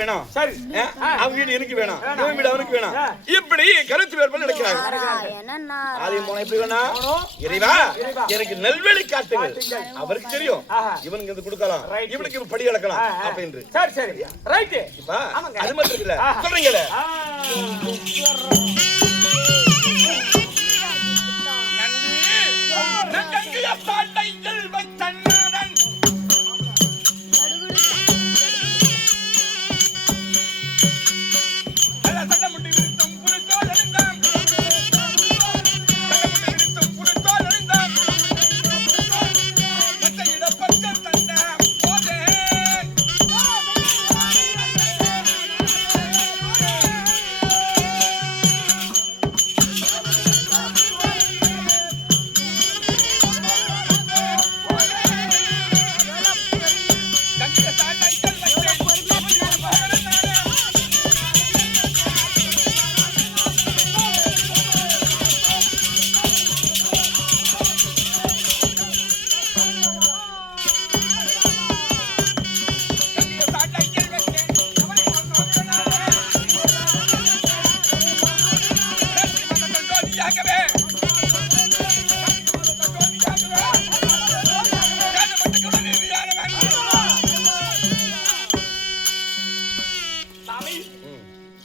வேணும், சரி அவங்க வீடு எனக்கு வேணும், இவன் வீடு அவனுக்கு வேணும், இப்படி கருத்து வேறுபாடு நடக்கிறாங்க. ஆதி மூலம் எப்படி வேணும்? இறைவா எனக்கு நல்வழி காட்டுங்கள். அவருக்கு தெரியும் இவனுக்கு இது கொடுக்கலாம், இவனுக்கு படி அளக்கலாம் அப்படின்னு. சரி சரி ரைட். இப்ப அது மட்டும் இல்ல சொல்றீங்களே,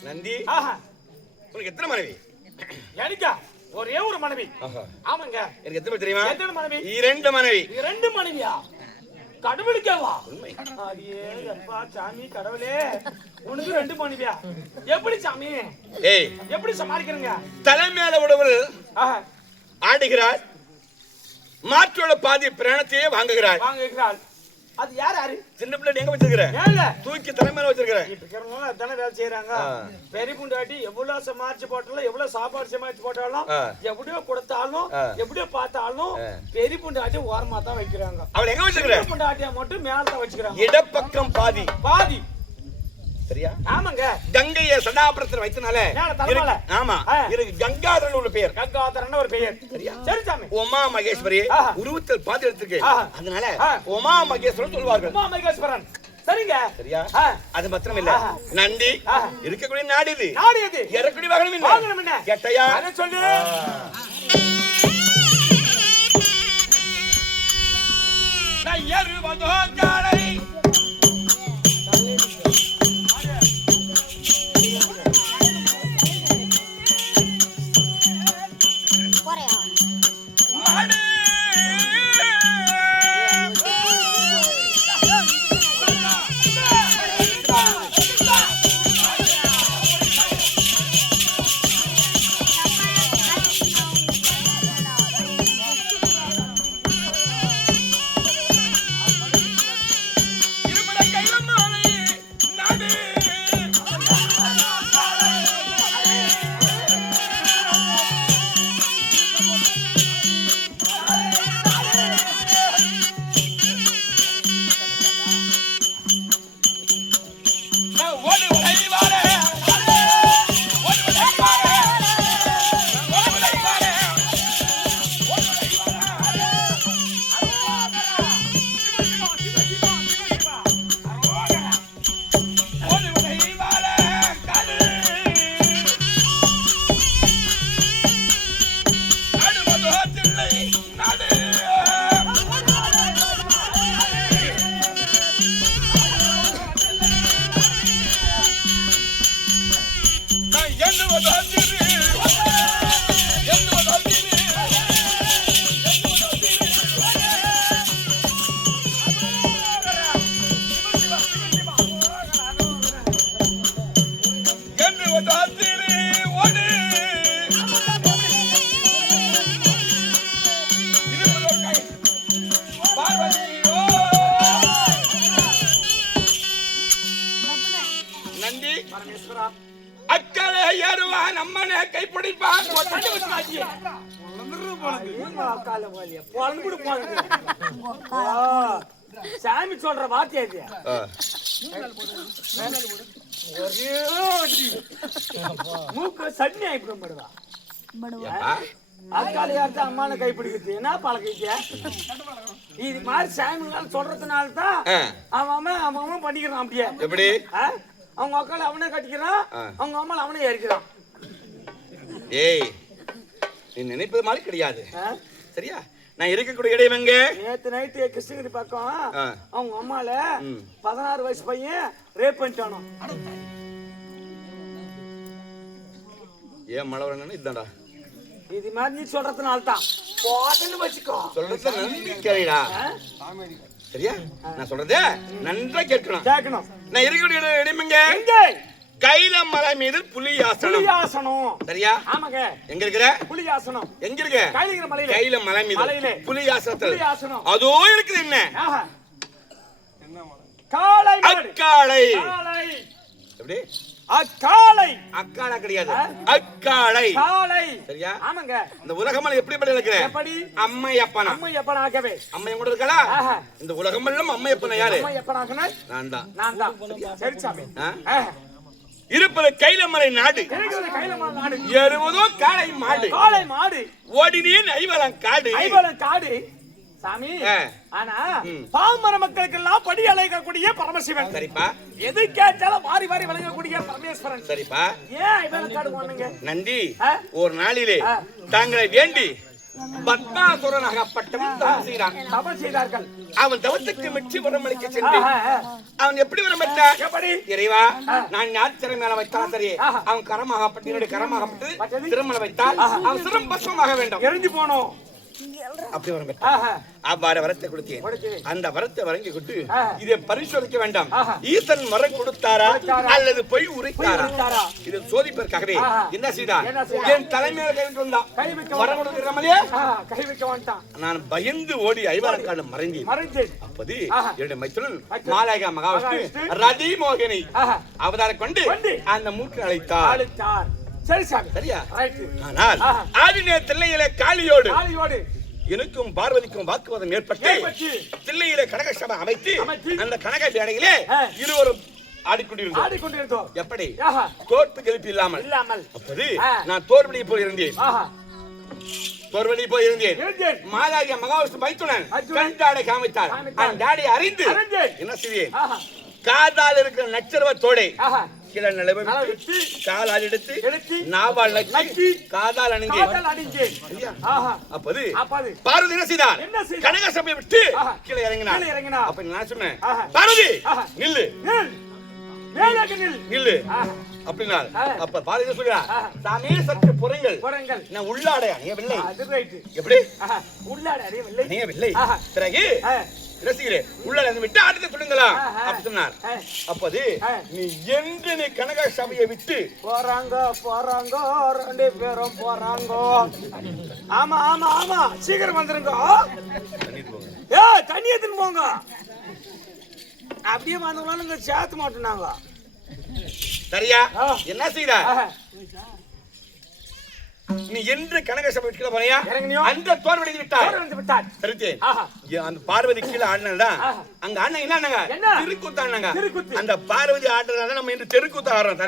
நந்தி உனக்கு எத்தனை மனைவி? எனக்கா ஒரே ஒரு மனைவி. ஆமாங்க. எனக்கு எத்தனை தெரியுமா? எத்தனை மனைவி? 2 மனைவி. 2 மனைவியா? கடவுளுக்கேவா? அடியே அப்பா சாமி கடவுளே, உனக்கு 2 மனைவியா? எப்படி சாமி? ஏய் எப்படி சமாளிக்கிறீங்க? தலை மேல உடவள் ஆடுகிறாள், மாற்றோட பாதி பிராணத்தையே வாங்குகிறாள். அது யார் யாரு? சின்ன பிள்ளை எங்க வச்சிருக்கிறேன்? தூக்கி தலைமையில வச்சிருக்கிறேன். இருக்கிறவங்க அதானே வேலை செய்யறாங்க. பெரிய புண்டாட்டி எவ்வளவு சமாளிச்சு போட்டாலும், எவ்வளவு சாப்பாடு சமாளிச்சு போட்டாலும், எப்படியோ கொடுத்தாலும், எப்படியோ பார்த்தாலும் பெரிய புண்டாட்டி ஓரமா தான் வைக்கிறாங்க. அவள் எங்க வச்சிருக்கிறேன்? புண்டாட்டியா மட்டும் மேலதான் வச்சுக்கிறாங்க. இடப்பக்கம் பாதி பாதி. சரியா? ஆமாங்க. கங்கைய சதாபுரத்தில் வைத்தனால ஆமா எனக்கு கங்காதரன் ஒரு பெயர். கங்காதரன் ஒரு பெயர். சரியா? சரி சாமி. உமா மகேஸ்வரி உருவத்தில் பாதி எடுத்துருக்கு, அதனால உமா மகேஸ்வரன் சொல்வார்கள். உமா மகேஸ்வரன். சரிங்க. சரியா? அது மாத்திரம் இல்ல, நந்தி இருக்கக்கூடிய நாடு இது. நாடு எது? இறக்குடி வாகனம் என்ன? வாகனம் என்ன? கேட்டையா? அத சொல்லு. நான் ஏறுவதோ காலை அக்கறை ஏறுவான் அம்மனை கைப்பிடிப்பான். சாமி சொல்ற வார்த்தை மூக்க சட்னி ஆயிடுவா. அக்கால யார்த்த அம்மான கைப்பிடிக்கிறது என்ன பழகிட்டியா? இது மாதிரி சாமி சொல்றதுனால தான் அவன் பண்ணிக்கிறான். அப்படியே எப்படி அவங்க அக்கால அவனே கட்டிக்கிறான், அவங்க அம்மால அவனே ஏறிக்கிறான். ஏய், நீ நினைப்பது மாதிரி கிடையாது. சரியா? நான் இருக்கக்கூடிய இடம் எங்க? நேத்து நைட்டு கிருஷ்ணகிரி பக்கம் அவங்க அம்மால 16 வயசு பையன் ரேப் பண்ணிட்டானோ. ஏன் மழை வரணும்னு இதுதான்டா. இது மாதிரி நீ சொல்றதுனால தான் போதுன்னு வச்சுக்கோ. சொல்றது நன்றி கேளுடா. சரியா? நான் சொல்றதே நன்றா கேட்கணும். நான் இருக்கக்கூடிய இடம் எங்க? கைல மலை மீது புலியாசனம். சரியா? ஆமாங்க. எங்க இருக்கிற? புலியாசனம். எங்க இருக்க? கைல மலையில. கைல மலை மீது புலியாசனம். அதோ இருக்குது என்ன? காளை. அக்காளை. எப்படி? அக்காளை. அக்காளா கிடையாது, அக்காளை. காளை. சரியா? ஆமாங்க. இந்த உலகமல்ல எப்படி படி இருக்கிற? எப்படி? அம்மையப்பனா. அம்மையப்பனாகவே. அம்மையம் கூட இருக்கலா? இந்த உலகமெல்லாம் அம்மையப்பனா யாரு? அம்மையப்பனாகனா நான் தான். சரி சாமி. இருப்பது கைலமலை நாடு. எருவதோ காளை மாடு. ஓடினேன் ஐவலம் காடு. சாமி, ஆனா பாமர மக்களுக்கு எல்லாம் படி அழைக்கக்கூடிய பரமசிவன். சரிப்பா. எது கேட்டாலும் வாரி வாரி வழங்கக்கூடிய பரமேஸ்வரன். சரிப்பா. ஏன் ஐவலம் காடு போனீங்க? நந்தி ஒரு நாளிலே தாங்களை வேண்டி பத்மாசுரனாகப்பட்டவன் தவம் செய்தார்கள். அவன் தவத்துக்கு மெச்சி வரமளிக்க சென்று அவன் எப்படி வரமளித்தான்? எப்படி? இறைவா, நான் யார் திறமையால வைத்தான் சரி, அவன் கரமாகப்பட்டு என்னுடைய கரமாகப்பட்டு திருமணம் வைத்தால் அவன் சிரம் பஸ்வமாக வேண்டும், எரிஞ்சு போனோம். அப்படி வரமளித்தான். அவ்வாறு வரத்தை கொடுத்தேன். அந்த வரத்தை வழங்கி கொண்டு இதை பரிசோதிக்க வேண்டாம், ஈசன் வரம் கொடுத்தாரா அல்லது பொய் உரைத்தாரா இதை சோதிப்பதற்காகவே என்ன செய்தான்? என் தலைமையில கை வைத்து வந்தான். வரம் கொடுக்கிறமலையே கை வைக்க வேண்டாம். நான் பயந்து ஓடி ஐவரக்காடு மறைந்தேன். அப்போது என்னுடைய மைத்துனன் மாலாகா மகாவிஷ்ணு ரதி மோகினி அவதாரம் கொண்டு அந்த மூக்கு அழைத்தார். சரி சாமி. சரியா? ஆனால் ஆதி நேரத்திலே காளியோடு எனக்கும் பார்வதிக்கும் வாக்குவாதம் ஏற்பட்டு தில்லையிலே கனக சபை அமைத்து அந்த கனக மேடையிலே இருவரும் ஆடிக்கொண்டிருந்தோம். எப்படி? தோற்பு எழுப்பி இல்லாமல். அப்போது நான் தோல்வழி போயிருந்தேன். மாலாகிய மகாவிஷ்ணு மைத்துனன் கண்டாடை காமித்தார். அந்த டாடை அறிந்து என்ன செய்வேன்? காதால் இருக்கிற நச்சரவத்தோடை கீழே நிலவை காலால் எடுத்து நாவால் நக்கி காதால் அணிந்தேன். அப்போது பார்வதி என்ன செய்தார்? கனக சபையை விட்டு கீழே இறங்கினார். அப்ப நான் சொன்னேன், பார்வதி நில்லு நில்லு அப்படின்னா. அப்ப பார்வதி சொல்றா, தானே சற்று புறங்கள் நான் உள்ளாடை அணியவில்லை. எப்படி? உள்ளாடை அணியவில்லை நீ வெள்ளை. பிறகு விட்டு ஆட்டத்தை சொல்லுங்களா அப்படி சொன்னார். அப்போது நீ என்று நீ கனக சபையை விட்டு போறாங்க 2 பேரும் போறாங்க. ஆமா ஆமா ஆமா, சீக்கிரம் வந்துருங்க. தண்ணி எடுத்துன்னு போங்க. அப்படியே வந்தவங்க சேர்த்து மாட்டோம். சரியா? என்ன செய்த? நீ என்று கனக சபை கீழே போனியா? அந்த தோல்வடி விட்டார். அந்த பார்வதி கீழே ஆடினா அங்க ஆடினா என்ன திருக்கூத்து ஆடினாங்க. அந்த பார்வதி ஆடுறதால நம்ம இன்று தெருக்கூத்து ஆடுறோம்.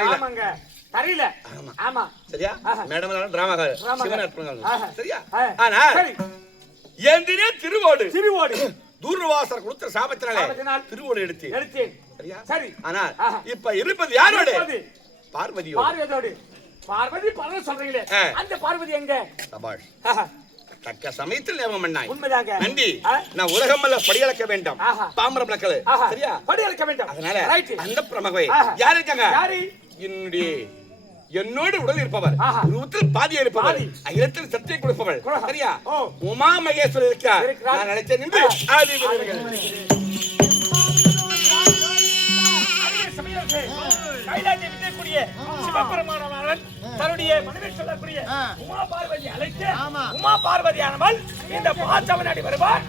தெரியல. சரியா? மேடம் டிராமாக்காரர் சிவன். சரியா? ஆனா எந்திரே திருவோடு தூர்வாசர் கொடுத்த சாபத்தினால திருவோடு எடுத்தேன். சரியா? சரி. ஆனா இப்ப இருப்பது யாரோடு? பார்வதியோடு. பார்வதி பல சொல்றீங்களே, அந்த பார்வதி எங்க? சபாஷ். தக்க சமயத்தில் ஞாபகம் பண்ணாய். உண்மைதாங்க. நன்றி. நான் உலகமல்ல படியளக்க வேண்டாம், பாமர மக்கள். சரியா? படியளக்க வேண்டாம். அதனால அந்த பிரமகவை யார் இருக்காங்க? என்னோடு உடல் இருப்பவர், உருவத்தில் பாதியா இருப்பவர், அகிலத்தில் சத்தியம் கொடுப்பவர். சரியா? உமா மகேஸ்வரர் இருக்கிறார். நான் நினைச்சேன் என்று ஆதி கைலாசை விட்டக்கூடிய சிவபெருமானவன் தன்னுடைய மனைவி சொல்லக்கூடிய உமா பார்வதி அழைத்து, உமா பார்வதியானவள் இந்த பாச்சவனாடி வருவார்.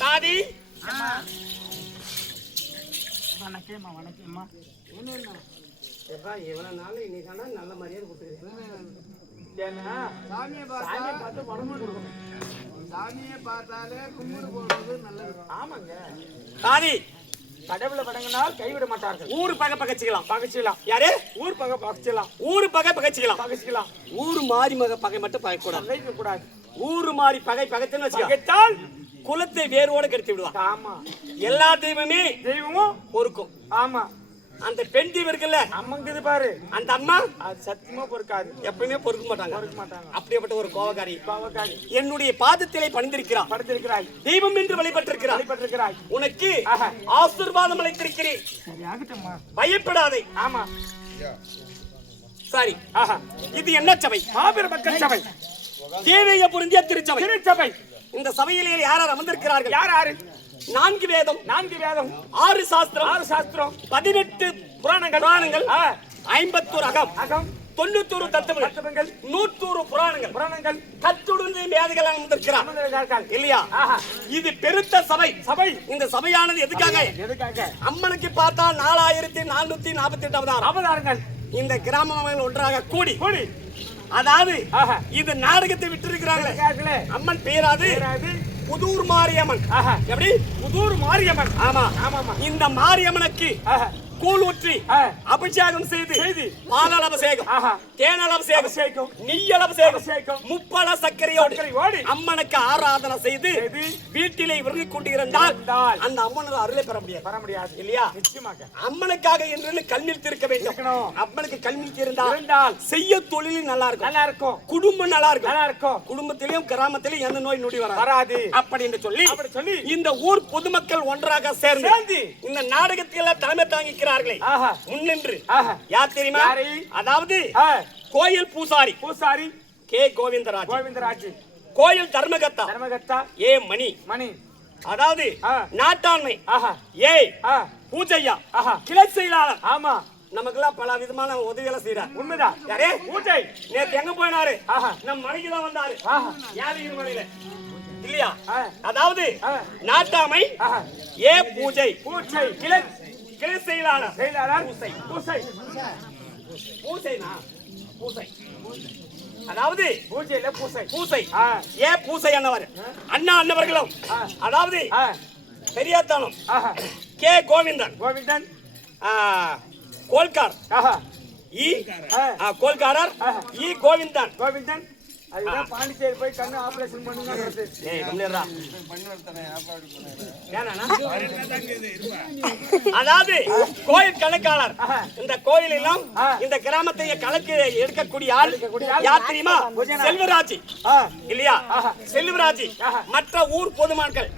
தாதி வணக்கம்மா வணக்கம்மா. எப்பா இவ்வளவு நாள் இன்னைக்கான நல்ல மரியாதை கொடுத்துருக்கேன். ஏன்னா சாமியை பார்த்து பணமும் கொடுக்கணும். சாமியை பார்த்தாலே கும்பிடு போடுறது நல்லது. ஆமாங்க தாதி, கடவுளை வணங்கினால் கைவிட மாட்டார்கள். ஊர் பகை பகைச்சிக்கலாம் பகைச்சிக்கலாம். யாரு ஊர் பகை பகைச்சிக்கலாம். ஊர் பகை பகைச்சிக்கலாம் பகைச்சிக்கலாம். ஊர் மாறி மக பகை மட்டும் பகைக்கூடாது பகைக்க கூடாது. ஊர் மாறி பகை பகைத்துன்னு பகைத்தால் குலத்தை வேரோட கெடுத்து விடுவான். ஆமா, எல்லா தெய்வமும் பொறுக்கும். ஆமா, அந்த பெண் தீவு இருக்குல்ல, அம்மங்குது பாரு, அந்த அம்மா அது சத்தியமா பொறுக்காது, எப்பயுமே பொறுக்க மாட்டாங்க. அப்படியேப்பட்ட ஒரு கோவக்காரி பாவக்காரி என்னுடைய பாதத்திலே பணிந்திருக்கிறார். படுத்திருக்கிறாய், தெய்வம் என்று வழிபட்டிருக்கிறார். வழிபட்டிருக்கிறாய். உனக்கு ஆசீர்வாதம் அளித்திருக்கிறேன், சரி ஆகட்டும்மா. பயப்படாதே. ஆமா சரி. இது என்ன சபை? மாபெரும் மக்கள் சபை, தேவைய பொருந்திய திருச்சபை. திருச்சபை. இந்த சபையிலே யார் யார் அமர்ந்திருக்கிறார்கள்? யார் யாரு? 4 வேதம், 4 வேதம், 6 சாஸ்திரம், 6 சாஸ்திரம், 18 புராணங்கள், 51 அகம், 91 தத்துவங்கள், 100 புராணங்கள், கட்டுடன் மேதைகள் அமர்ந்திருக்கிறார் இல்லையா? இது பெருத்த சபை. இந்த சபையானது எதுக்காக? அம்மனுக்கு பார்த்தா 4448 அவதாரங்கள் இந்த கிராம மக்கள் ஒன்றாக கூடி, அதாவது இது நாடகத்தை விட்டிருக்கிறாங்களே. அம்மன் பேராது புதூர் மாரியம்மன். எப்படி? புதூர் மாரியம்மன். ஆமா. இந்த மாரியம்மனுக்கு கூழ் ஊற்றி அபிஷேகம் செய்து பாலால் அபிஷேகம், தேனால் அபிஷேகம், நெய்யால் அபிஷேகம், முப்பழ சர்க்கரையோடு அம்மனுக்கு ஆராதனை செய்து வீட்டிலே விரும்பி கொண்டிருந்தால் அந்த அம்மனோட அருளை பெற முடியாது இல்லையா? அம்மனுக்காக என்று கல்வியில் இருக்க வேண்டும். அம்மனுக்கு கல்வியில் இருந்தால் செய்ய தொழிலும் நல்லா இருக்கும், குடும்பம் நல்லா இருக்கும், குடும்பத்திலும் கிராமத்திலும் எந்த நோய் நொடி வராது. அப்படி என்று சொல்லி இந்த ஊர் பொதுமக்கள் ஒன்றாக சேர்ந்து இந்த நாடகத்தில் தலைமை தாங்கிக்கிறார்களே முன்னின்று யார் தெரியுமா? அதாவது கோயில் பூசாரி கே கோவிந்தராஜ், கோயில் தர்மகர்த்தா ஏ மணி, அதாவது நாட்டாண்மை ஏ பூஜையா, கிளை செயலாளர். ஆமா, நமக்கெல்லாம் பல விதமான உதவிகளை செய்யறார். உண்மைதான். யாரே பூஜை நேத்து எங்க போயினாரு? நம் மனைக்கு தான் வந்தாரு, யாதகிரி மலையில இல்லையா? அதாவது நாட்டாமை ஏ பூஜை, கிளை செயலாளர் பூசை, அதாவது பூசை ஏ பூசை அண்ணவர் அண்ணா அண்ணவர்களும், அதாவது பெரியாத்தானம் கே கோவிந்தன் கோல்கார் கோல்காரர் இ கோவிந்தன். அதுதான் பாண்டிச்சேரி போய் கண்ணு ஆபரேஷன் பண்ணுங்க. அதாவது கோயில் கணக்காளர். இந்த கோயில் எல்லாம் இந்த கிராமத்தை கணக்கு எடுக்கக்கூடிய ஆள் யார் தெரியுமா? செல்வராஜ் இல்லையா? செல்வராஜ் மற்ற ஊர் பொதுமக்கள்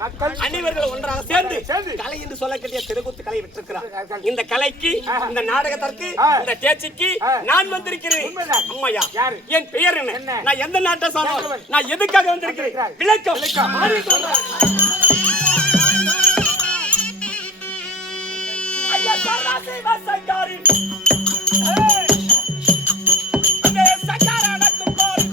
அனைவர்கள் ஒன்றாக சேர்ந்து கலை என்று சொல்லக்கூடிய தெருக்கூத்து கலை விட்டிருக்கிறார். இந்த கலைக்கு, இந்த நாடகத்திற்கு, இந்த தேர்ச்சிக்கு நான் வந்திருக்கிறேன். அம்மையா, என் பெயர் என்ன? நான் எந்த நாட்டை சார்ந்தவன்? நான் எதுக்காக வந்திருக்கிறேன்? விளக்கம். ஐயா சராசி வசங்காரி அந்த சக்காரான குமாரி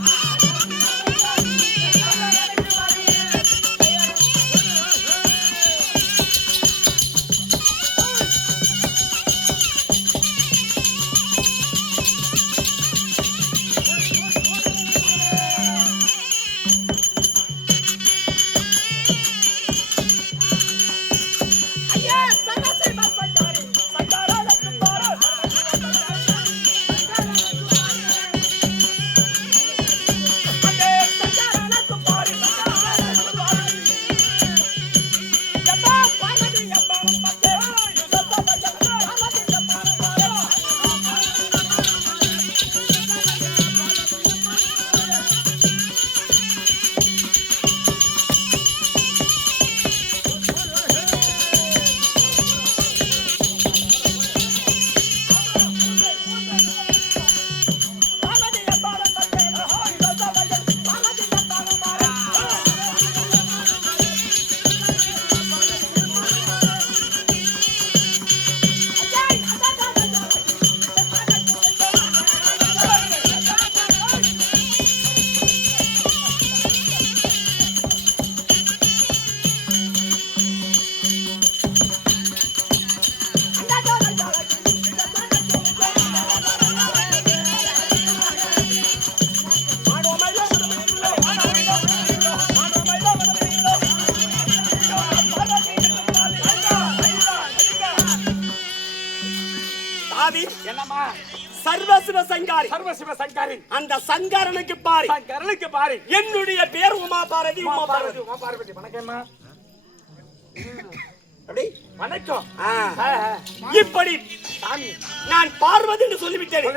சர்வசிவ சங்காரி. அந்த சங்காரனுக்கு பாரி. என்னுடைய பேர் உமா பார்வதி. வணக்கம்மா. வணக்கம். இப்படி சாமி நான் பார்வதி என்று சொல்லிவிட்டேன்.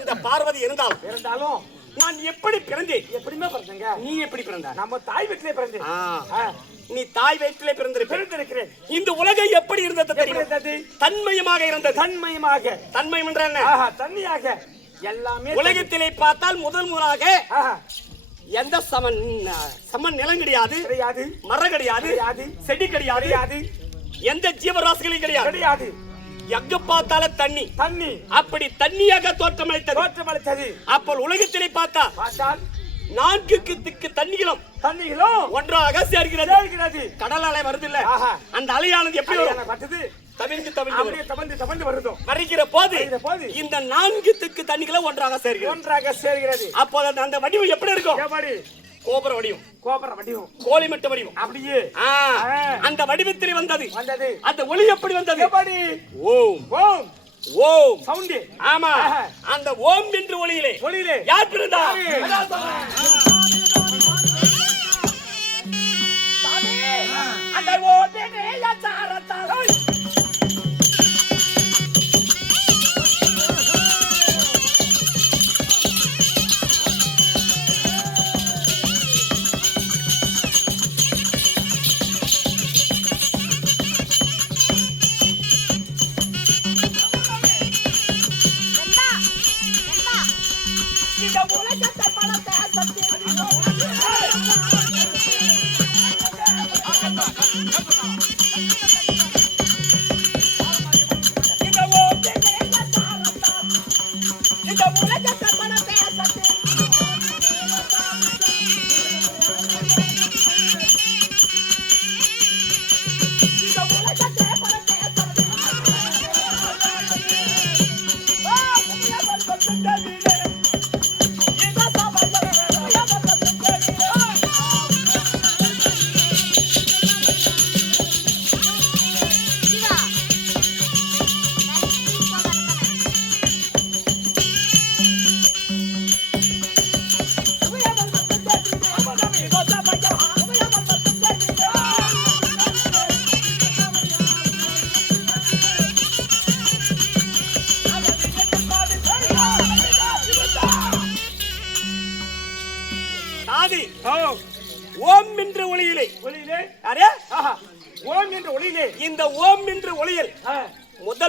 இந்த பார்வதி இருந்தாலும் நான் எப்படி பிறந்தேன்? எப்படிமே பிறந்தங்க. நீ எப்படி பிறந்த? நம்ம தாய் வீட்டிலே பிறந்தேன். நீ தாய் வயிற்றிலே பிறந்திருக்கிறேன். இந்த உலகம் எப்படி இருந்தது தெரியுமா? தன்மயமாக இருந்தது. தன்மயம் என்றால் என்ன? தன்மையாக எல்லாமே. உலகத்திலே பார்த்தால் முதலாக எந்த சமன் நிலம் கிடையாது, மரம் கிடையாது, செடி கிடையாது, எந்த ஜீவராசிகளும் கிடையாது. எங்க பார்த்தால தண்ணி அப்படி தண்ணியாக தோற்றமளித்தது. அப்போ உலகத்திலே பார்த்தால் 4 திக்கு தண்ணிகளும் ஒன்றாக சேர்கிறது. கடல் அலை வருது இல்ல, அந்த அலையானது எப்படி வரும்? தவிர்த்து வருதோ வருகிற போது இந்த 4 திக்கு தண்ணிகளும் ஒன்றாக சேர்கிறது. அப்போ அந்த வடிவம் எப்படி இருக்கும்? கோபுர வடிவம், கோலிமட்ட வடிவம். அப்படியே அந்த வடிவத்தில் வந்தது. அந்த ஒளி எப்படி வந்தது? ஓம் ஓம் சவுண்ட். ஆமா, அந்த ஓம் என்ற ஒளியிலே யார் பிறந்தார்? அந்த ஓம் ஓம் என்ற ஒளியிலே இந்த ஓம் என்ற ஒளியில்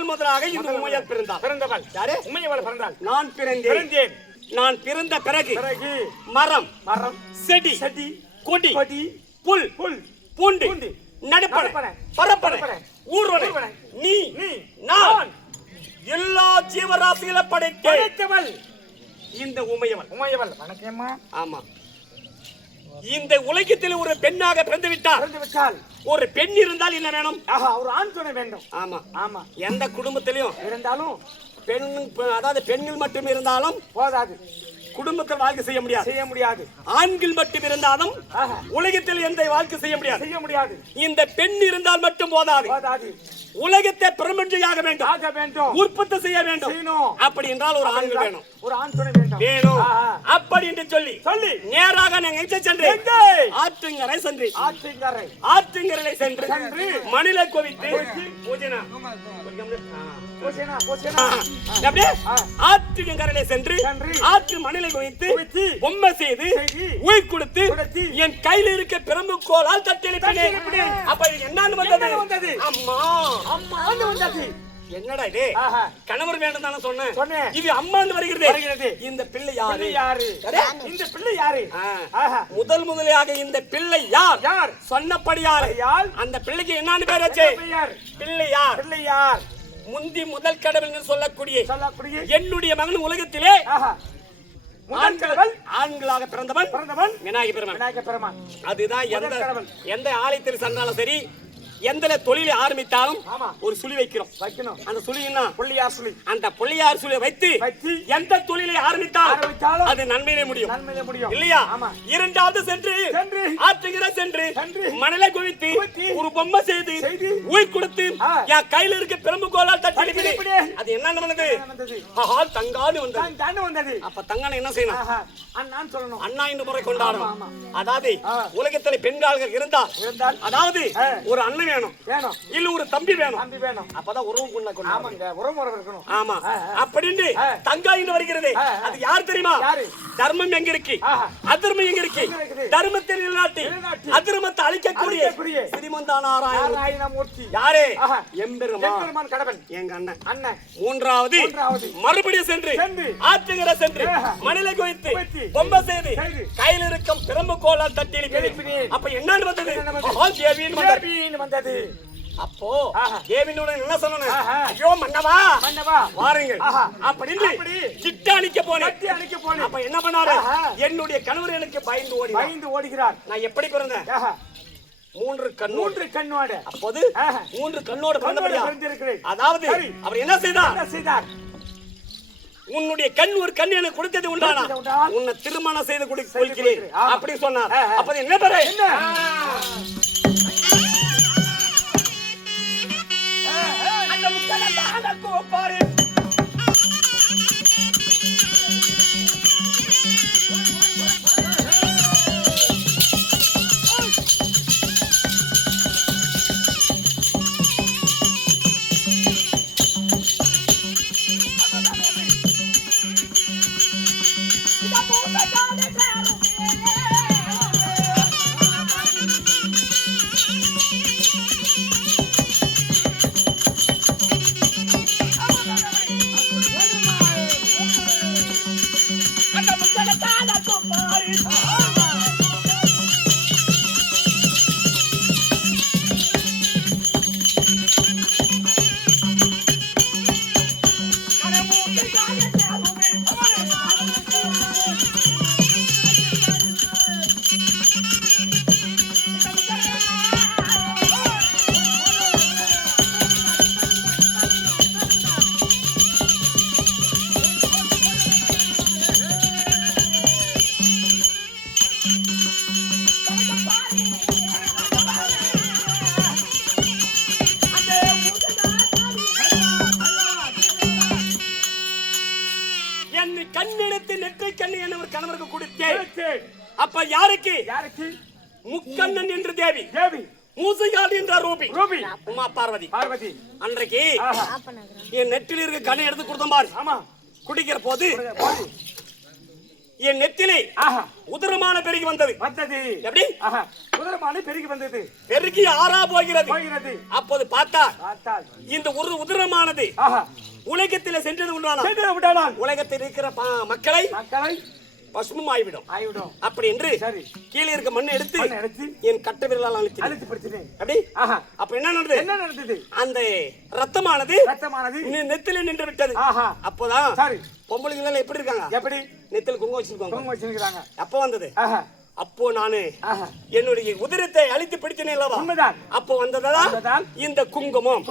முதலாக இந்த உமையால் பிறந்தவள் யாரு? உமையவள் பிறந்தாள். நான் பிறந்தேன். நான் பிறந்த பிறகு மரம் செடி கொடி புல் பூண்டு நடப்பன பரப்பன ஊர்வன நீ நான் எல்லா ஜீவராசிகளை படைத்தவள் இந்த உமையவள். வணக்கம்மா. ஆமா, இந்த உலகத்தில் ஒரு பெண்ணாக பிறந்து விட்டால் ஒரு பெண் இருந்தால் என்ன வேணும்? ஒரு ஆண் துணை வேண்டும். ஆமா, எந்த குடும்பத்திலையும் இருந்தாலும் அதாவது பெண்கள் மட்டும் இருந்தாலும் போதாது, குடும்பத்தில் வாழ்க்கை செய்ய முடியாது. ஆண்கள் மட்டும் இருந்தாலும் உலகத்தில் எந்த வாழ்க்கை செய்ய முடியாது. இந்த பெண் இருந்தால் மட்டும் போதாது, உலகத்தை பிரபஞ்சமாக வேண்டும், உற்பத்தி செய்ய வேண்டும். அப்படி என்றால் ஒரு ஆண்கள் வேணும், ஒரு ஆண் துணை வேணும். அப்படி என்று சொல்லி நேராக நாங்கள் எங்க சென்று ஆற்றுங்கரை சென்று மணிலை கோவித்து ஆற்றுங்கரையிலே சென்று ஆற்று மணிலை கோவித்து பொம்மை செய்து உயிர் கொடுத்து என் கையில் இருக்க பிரம்பு கோலால் தட்டியளிப்பேன். அப்ப என்னன்னு வந்தது? அம்மா வந்தது. என்னடா இது? கணவர் வேண்டும் தானே சொன்னேன். இது அம்மான்னு வருகிறது. இந்த பிள்ளை யாரு? இந்த பிள்ளை யாரு? முதலாக இந்த பிள்ளை யார் சொன்னபடி யார்? அந்த பிள்ளைக்கு என்னன்னு பேர் வச்சு? பிள்ளை யார்? முந்தி முதல் கடவுள் சொல்லக்கூடிய என்னுடைய மகன் உலகத்திலே ஆண்களாக பிறந்தவன் விநாயக பெருமான். அதுதான் எந்த ஆலயத்தில் சென்றாலும் சரி, எந்த தொழிலை ஆரம்பித்தாலும் ஒரு சுழி வைக்கணும். அந்த சுழினா புள்ளியார் சுழி. அந்த புள்ளியார் சுழியை வைத்து எந்த தொழிலை ஆரம்பித்தாலும் அது நன்மையிலே முடியும் இல்லையா? இரண்டாவது சென்று ஆற்றுகிற சென்று மணலை குவித்து ஒரு பொம்மை செய்து உயிர் கொடுத்து என் கையில இருக்க பெரும்பு கோலால் தட்டி அது என்ன வந்தது? தங்கான்னு வந்தது. அப்ப தங்கான என்ன செய்யணும்? அண்ணான்னு சொல்லணும். அண்ணா இந்த முறை கொண்டாடணும். அதாவது உலகத்தில் பெண்கள் இருந்தால், அதாவது ஒரு அண்ணன் அண்ணன் வேணும் வேணும். இல்ல ஒரு தம்பி வேணும். தம்பி வேணும். அப்பதான் உறவு கொண்டு ஆமாங்க, உறவுமுறை இருக்கணும். ஆமா அப்படின்னு தங்காயின்னு வருகிறது. அது யார் தெரியுமா? யாரு? தர்மம் எங்க இருக்கு, அதர்மம் எங்க இருக்கு? தர்மத்தை நிலைநாட்டி அதர்மத்தை அழிக்கக்கூடிய ஸ்ரீமந்த நாராயணமூர்த்தி. யாரு? எம்பெருமான் எம்பெருமான் கடவன் எங்க அண்ணன். அண்ணன். மூன்றாவது மறுபடியும் சென்று ஆற்றுங்கிற சென்று மணலை குவித்து பொம்பை செய்து கையில் இருக்கும் பிரம்பு கோலால் தட்டி எழுப்பினேன். அப்ப என்னன்னு வந்தது? தேவின்னு வந்தது. அப்போ தேவினோட என்ன சொல்லணும்? ஐயோ மன்னவா வாருங்கள் அப்படின்னு கிட்ட அணிக்க போனேன். அப்ப என்ன பண்ணாரு? என்னுடைய கணவர் எனக்கு பயந்து ஓடுகிறார். நான் எப்படி பிறந்தேன்? மூன்று கண்ணோடு. அப்போது மூன்று கண்ணோடு பிறந்தபடியா? அதாவது அவர் என்ன செய்தார்? உன்னுடைய கண் ஒரு கண் எனக்கு கொடுத்தது உண்டானா உன்னை திருமணம் செய்து கொடுக்கிறேன் அப்படி சொன்னார். அப்ப என்ன பேரு? பாரு கண்ணெடுத்து நெற்றி கண்ணு என்ன ஒரு கணவருக்கு கொடுத்தேன். அப்ப யாருக்கு? முக்கண்ணன் என்று தேவி, மூசையாள் என்ற ரூபி, உமா பார்வதி. அன்றைக்கு என் நெற்றில் இருக்க கண்ணை எடுத்து கொடுத்தோம் பாரு. குடிக்கிற போது என் நெத்திலே உதரமான பெருகி வந்தது. எப்படி? உதரமான பெருகி வந்தது. பெருகி ஆறா போகிறது. அப்போது பார்த்தா இந்த ஒரு உதரமானது உலகத்தில் சென்றது உண்டான உலகத்தில் இருக்கிற மக்களை பசுமம் ஆய்விடும். அப்படி என்று கீழே இருக்க மண்ணை எடுத்து என் கட்ட விரலால் அழுத்தி. அப்படி அப்ப என்ன நடந்தது? அந்த ரத்தமானது நெத்தில நின்று விட்டது. அப்போதான் பொம்பளைங்க எப்படி இருக்காங்க? எப்படி நெத்தில குங்குமம் வச்சிருக்காங்க. அப்ப வந்தது. அப்போ நானு என்னுடைய உதிரத்தை அழித்து பிடித்தேன். அப்போ வந்ததா இந்த குங்குமம்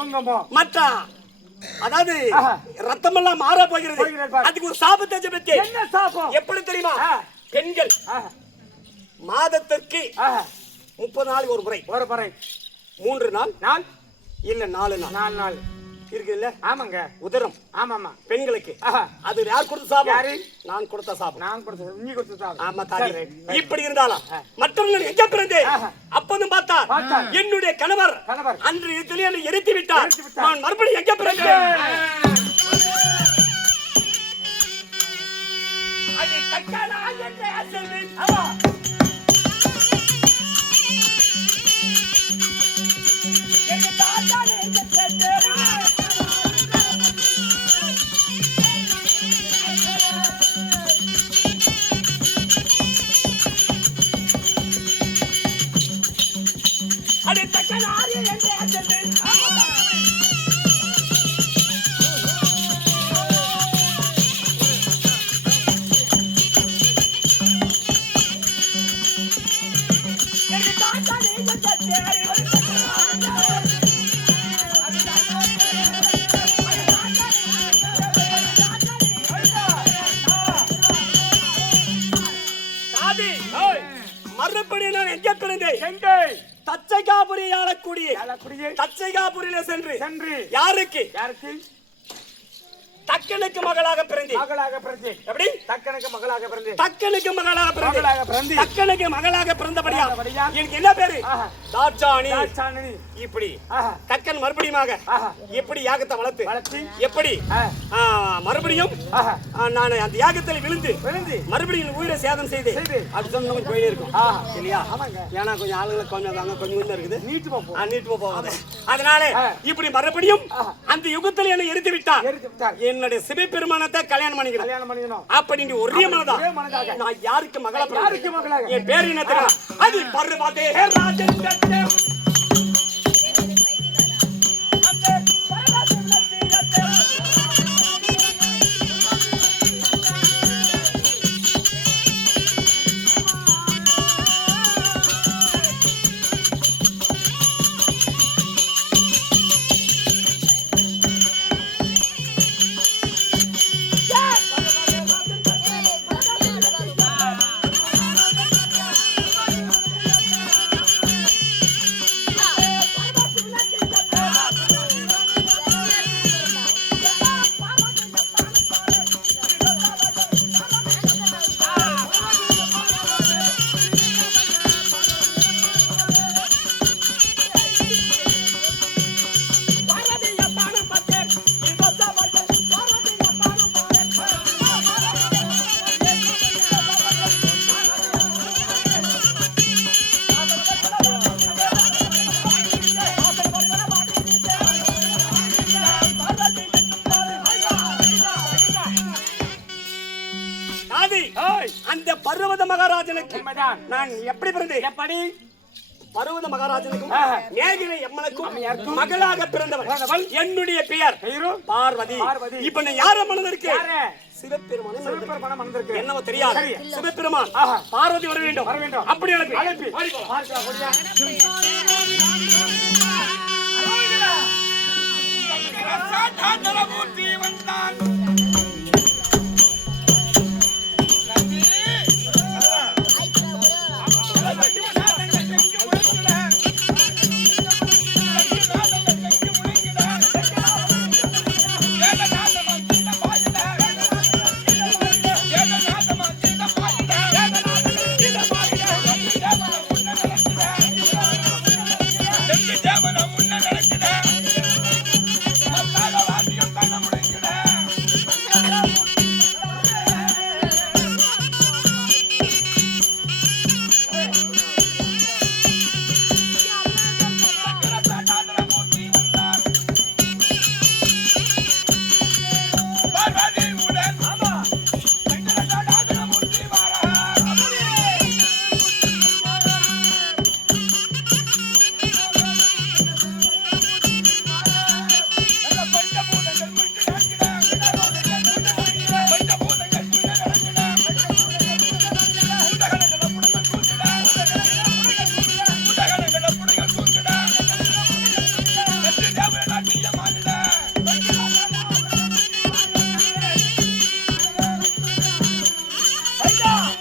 மற்ற அதாவது ரத்தம் எல்லாம் மாற போகிறது. அதுக்கு ஒரு சாபத்தை ஜெபித்தேன். என்ன சாபம்? எப்படி தெரியுமா? பெண்கள் மாதத்திற்கு 30 நாள் ஒரு முறை 3 நாள் இல்ல 4 நாள் இருக்கு இல்ல? ஆமாங்க. உதரம். ஆமாமா. பெண்களுக்கு அது யார் கொடுத்த சாபம்? நான் கொடுத்த சாபம். நீ கொடுத்த சாபம். ஆமா தாடி. இப்படி இருந்தாலும் மற்றவர்கள் எங்க பிறந்தேன்? அப்போதும் பார்த்தா என்னுடைய கணவர் அன்று இதுல என்னை எரித்து விட்டார். நான் மறுபடியும் எங்க பிறந்தேன்? அடி தக்காளா என்ன அசல்வி? ஆமா. எங்க தாத்தாலே எங்க பேச்சே மறுபடி நான் எங்க பிறந்தேன்? தச்சைகாபுரி ஆளக்கூடிய தச்சைகாபுரியில சென்று யாருக்கு? தக்கனுக்கு மகளாக பிறந்தேன். பிறந்தேன். மகளாக பிறந்தேன். எப்படி? தக்கனுக்கு மகளாக பிறந்தேன். தக்கனுக்கு மகளாக பிறந்தேன். மகளாக பிறந்தேன். தக்கனுக்கு மகளாக பிறந்தபடியா பிறந்தபடியா எனக்கு என்ன பேரு? ஆஹா. தாட்சாணி. தாட்சாயணி. இப்படி ஆஹா. தக்கன் மறுபடியுமாக ஆஹா. எப்படி யாகத்தை வளர்த்து வளர்த்து எப்படி மறுபடியும் ஆஹா. நான் அந்த யாகத்தில் விழுந்து விழுந்து மறுபடியும் உயிரை சேதம் செய்து செய்து. அது சொன்ன கொஞ்சம் போயிட்டே இருக்கும். ஆஹா. இல்லையா? ஆமாங்க. ஏன்னா கொஞ்சம் ஆளுங்க கொஞ்சம் அங்க கொஞ்சம் கொஞ்சம் இருக்குது. நீட்டு பார்ப்போம். நீட்டு போகாது. அதனால இப்படி மறுபடியும் அந்த யுகத்தில் என்னை எரித்து விட்டார். எரித்து விட்டார். என்னுடைய சிவபெருமானத்தை கல்யாணம் பண்ணிக்கிறேன் கல்யாணம் பண்ணிக்கணும். அப்படின்னு ஒரே மனதா ஒரே மனதாக. நான் யாருக்கு மகளா யாருக்கு மகளாக? என் பேர் என்ன தெரியுமா? அது பர்வதே ராஜன் கட்டே. அந்த பர்வத மகாராஜனுக்கு உண்மைதான். நான் எப்படி பிறந்தேன்? எப்படி? பர்வத மகாராஜனுக்கும் மேகினை அம்மனுக்கும் அம்மையாருக்கும் மகளாக பிறந்தவள். பிறந்தவள். என்னுடைய பெயர் பெயரும் பார்வதி. பார்வதி. இப்ப நான் யார மனதில் இருக்கு? யாரு? சிவபெருமான். சிவபெருமான் மணந்திருக்கு. என்னவோ தெரியாது. சரி. சிவபெருமான் ஆஹா. பார்வதி வர வேண்டும். வர வேண்டும். அப்படி அனுப்பி அழைப்பி. பார்க்க முடியா? சாட்டாண்டரமூர்த்தி வந்தான். Thank you.